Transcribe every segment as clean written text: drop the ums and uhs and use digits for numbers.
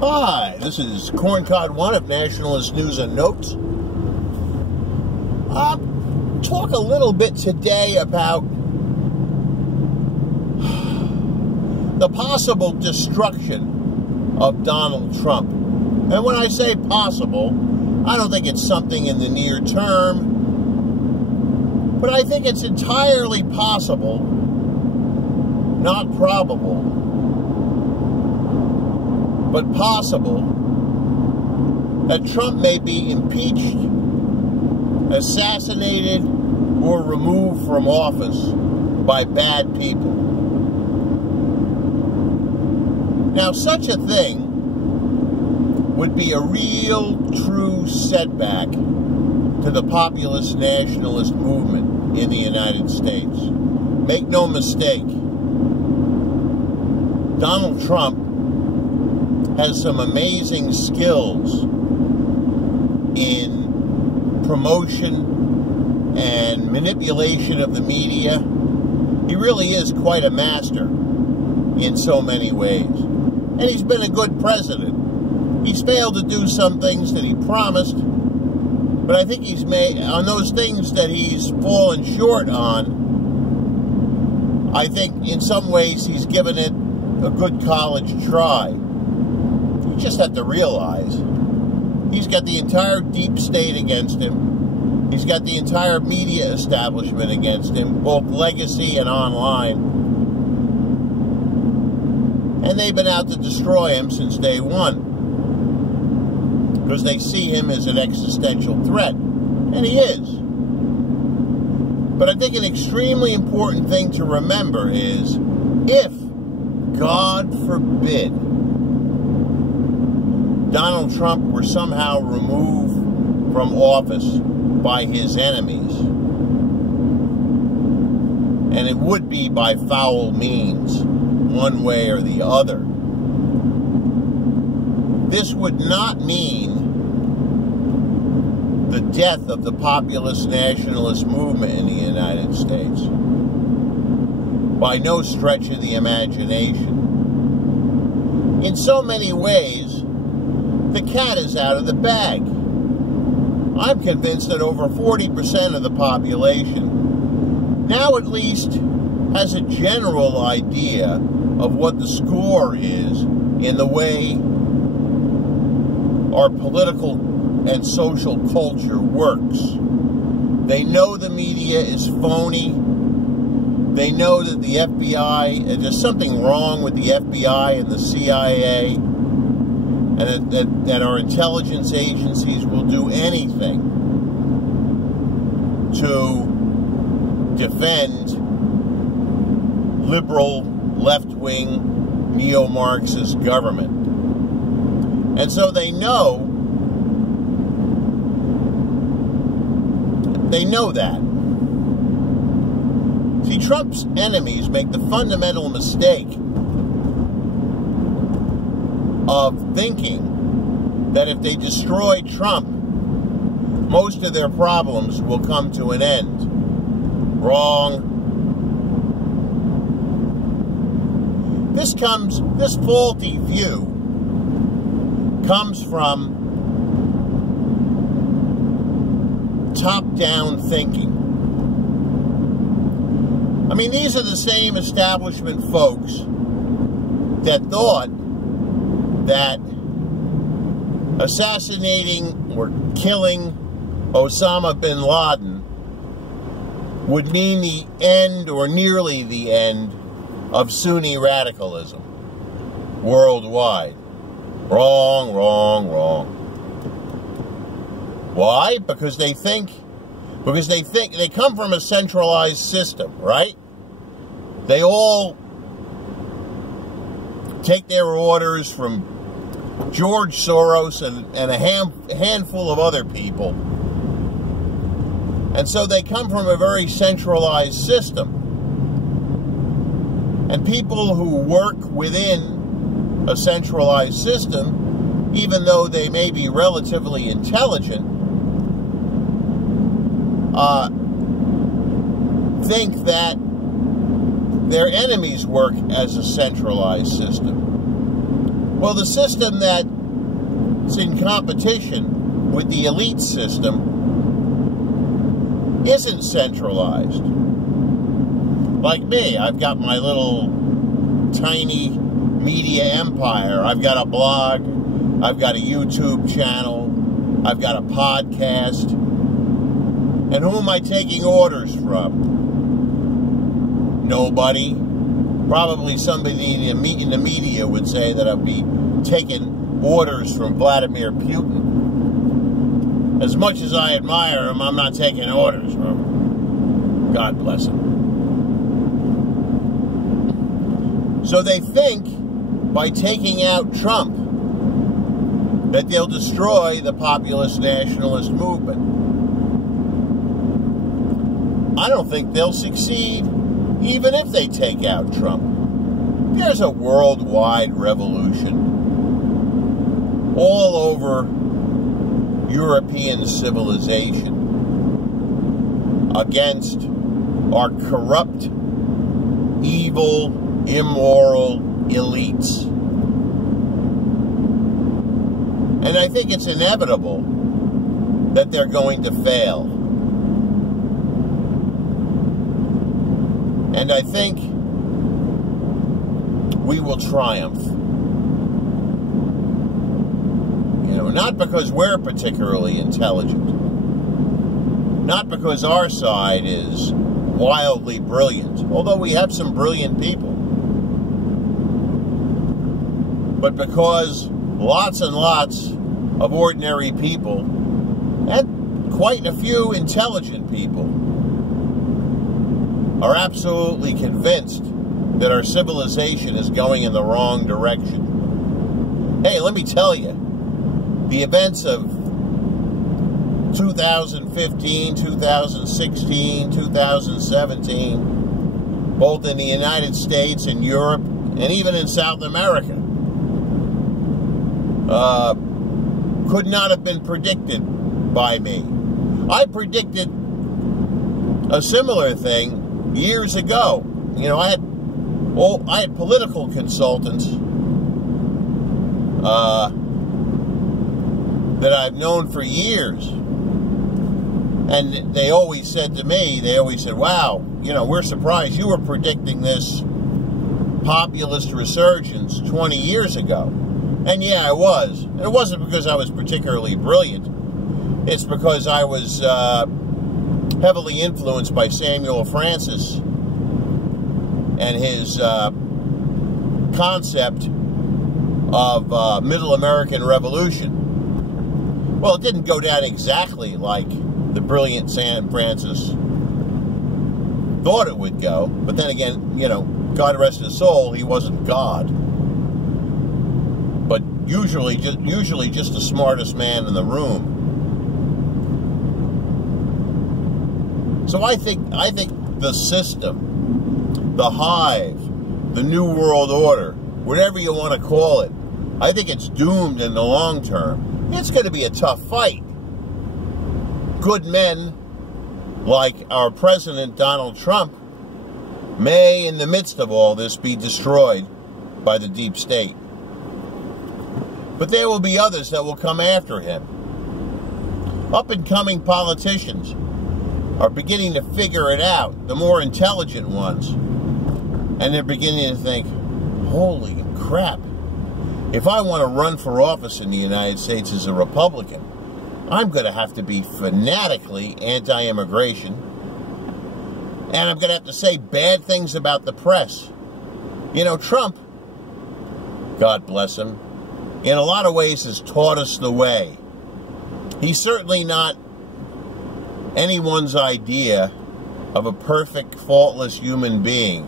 Hi, this is Corncod One of Nationalist News and Notes. Talk a little bit today about the possible destruction of Donald Trump. And when I say possible, I don't think it's something in the near term, but I think it's entirely possible, not probable, but possible, that Trump may be impeached, assassinated, or removed from office by bad people. Now, such a thing would be a real, true setback to the populist nationalist movement in the United States. Make no mistake, Donald Trump has some amazing skills in promotion and manipulation of the media. He really is quite a master in so many ways. And he's been a good president. He's failed to do some things that he promised, but I think he's made, on those things that he's fallen short on, I think in some ways he's given it a good college try. You just have to realize he's got the entire deep state against him. He's got the entire media establishment against him, both legacy and online. And they've been out to destroy him since day one, because they see him as an existential threat. And he is. But I think an extremely important thing to remember is, if, God forbid, Donald Trump were somehow removed from office by his enemies, and it would be by foul means, one way or the other, this would not mean the death of the populist nationalist movement in the United States. By no stretch of the imagination. In so many ways, the cat is out of the bag. I'm convinced that over 40% of the population now at least has a general idea of what the score is in the way our political and social culture works. They know the media is phony. They know that the FBI, there's something wrong with the FBI and the CIA, and that our intelligence agencies will do anything to defend liberal, left-wing, neo-Marxist government. And so they know that. See, Trump's enemies make the fundamental mistake of thinking that if they destroy Trump, most of their problems will come to an end. Wrong. This faulty view comes from top-down thinking. I mean, these are the same establishment folks that thought that assassinating or killing Osama bin Laden would mean the end, or nearly the end, of Sunni radicalism worldwide. Wrong, wrong, wrong. Why? Because they come from a centralized system, right? They all take their orders from George Soros and a handful of other people. And so they come from a very centralized system. And people who work within a centralized system, even though they may be relatively intelligent, think that their enemies work as a centralized system. Well, the system that's in competition with the elite system isn't centralized. Like me, I've got my little tiny media empire. I've got a blog, I've got a YouTube channel, I've got a podcast. And who am I taking orders from? Nobody. Probably somebody in the media would say that I'd be taking orders from Vladimir Putin. As much as I admire him, I'm not taking orders from him. God bless him. So they think by taking out Trump that they'll destroy the populist nationalist movement. I don't think they'll succeed even if they take out Trump. There's a worldwide revolution all over European civilization against our corrupt, evil, immoral elites. And I think it's inevitable that they're going to fail. And I think we will triumph. You know, not because we're particularly intelligent, not because our side is wildly brilliant, although we have some brilliant people, but because lots and lots of ordinary people, and quite a few intelligent people, are absolutely convinced that our civilization is going in the wrong direction. Hey, let me tell you, the events of 2015, 2016, 2017, both in the United States and Europe, and even in South America, could not have been predicted by me. I predicted a similar thing years ago. You know, I had political consultants that I've known for years, and they always said to me, wow, you know, we're surprised you were predicting this populist resurgence 20 years ago. And yeah, I was. And it wasn't because I was particularly brilliant. It's because I was heavily influenced by Samuel Francis and his concept of Middle American Revolution. Well, it didn't go down exactly like the brilliant Sam Francis thought it would go. But then again, you know, God rest his soul, he wasn't God. But usually just the smartest man in the room. So I think the system, the hive, the New World Order, whatever you want to call it, I think it's doomed in the long term. It's going to be a tough fight. Good men like our President Donald Trump may, in the midst of all this, be destroyed by the deep state. But there will be others that will come after him. Up-and-coming politicians are beginning to figure it out, the more intelligent ones. And they're beginning to think, holy crap, if I want to run for office in the United States as a Republican, I'm going to have to be fanatically anti-immigration. And I'm going to have to say bad things about the press. You know, Trump, God bless him, in a lot of ways has taught us the way. He's certainly not anyone's idea of a perfect, faultless human being.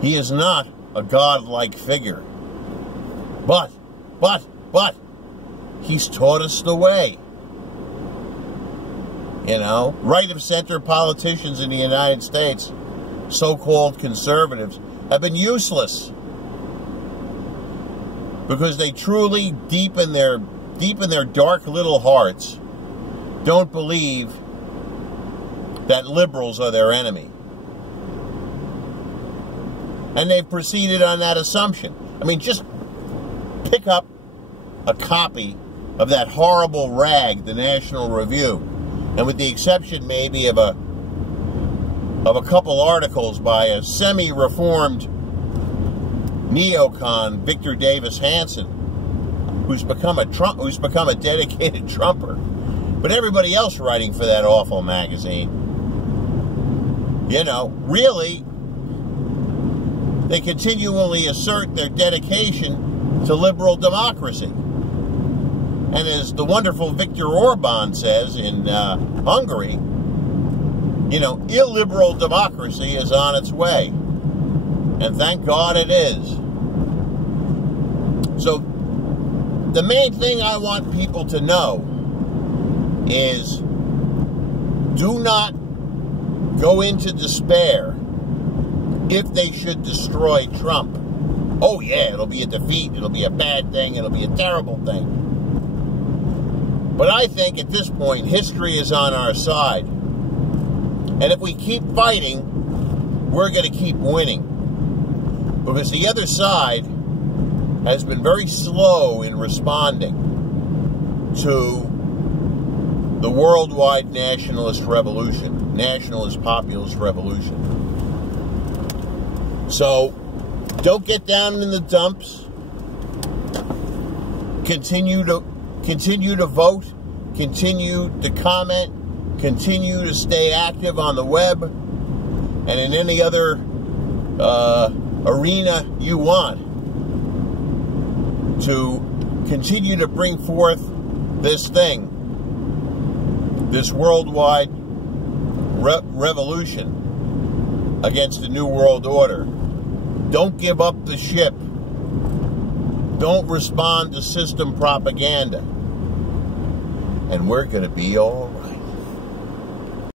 He is not a godlike figure. But, he's taught us the way. You know, right-of-center politicians in the United States, so-called conservatives, have been useless. Because they truly, deep in their dark little hearts, don't believe that liberals are their enemy. And they've proceeded on that assumption. I mean, just pick up a copy of that horrible rag, the National Review, and with the exception maybe of a couple articles by a semi-reformed neocon, Victor Davis Hanson, who's become a dedicated Trumper, but everybody else writing for that awful magazine, you know, really, they continually assert their dedication to liberal democracy. And as the wonderful Viktor Orban says in Hungary, you know, illiberal democracy is on its way. And thank God it is. So, the main thing I want people to know is do not go into despair if they should destroy Trump. Oh yeah, it'll be a defeat, it'll be a bad thing, it'll be a terrible thing. But I think at this point, history is on our side. And if we keep fighting, we're going to keep winning. Because the other side has been very slow in responding to the worldwide nationalist revolution, nationalist populist revolution. So, don't get down in the dumps. Continue to vote, continue to comment, continue to stay active on the web and in any other arena you want to continue to bring forth this thing, this worldwide revolution against the New World Order. Don't give up the ship. Don't respond to system propaganda. And we're going to be all right.